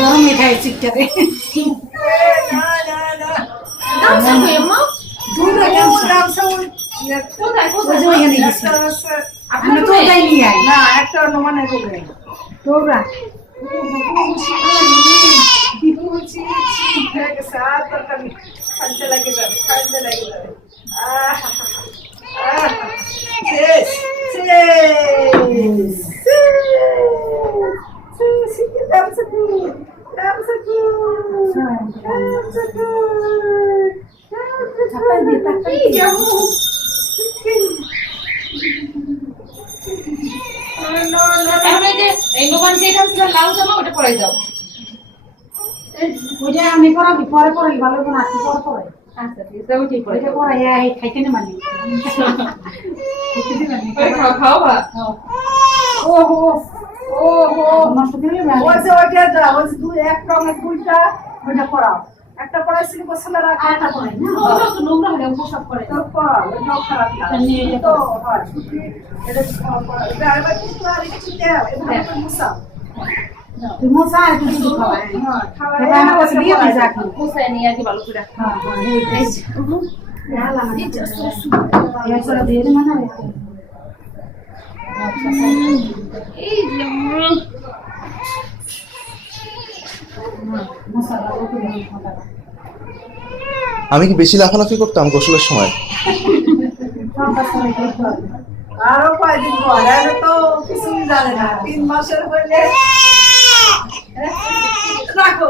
গরমে খায় চিকটারে গামছা কই আম্মা? দুটো গামছা কোথায় কোথায়? ওই যে ওইখানে গেছি আপনার আমরা তো রুমে? যাই নিয়ে আই না একটা অনুমানে হবে তোরা খাইতে লাগে যাবে এখন এই যে এই নোমান যে গামছা লাল জামা ওটা পরাই দাও। ওইটা আমি করাবি পরে পরে ভালো করে নাচি পরে পরে আচ্ছা ঠিক আছে, আমি ঠিক করে ওইটা দেবো। পরে এই খাইতে না মানে ওই খাও খাও বা। ওহো ওহো নষ্ট করে ওই যে ওইটা দাও ওই যে দুই এক রঙের দুইটা ওইটা পরাও একটা পরাইছিল গোসলের আগে একটা পরাই না ওটা তো নোংরা হলে পোশাক করে। তো পরাও ওইটাও খারাপ না তো হয় ছুটি এটা পরাও এটা আবার কিন্তু আর একটু দেও এটা মুসাও তুই মশা আর কিছু খাওয়াই হ্যাঁ খাওয়া এবার আমার কাছে দিয়ে দিস আর কি পোষায় নিয়ে আর কি ভালো করে। হ্যাঁ হ্যাঁ এই এই দিয়ে দে মানে এই যে মশলা ওকে দিয়ে খাওয়া আমি কি বেশি লাফালাফি করতাম গোসলের সময়? আরো কয়দিন পর এটা তো কিছুই জানে না 3 মাসের হইলে রাখো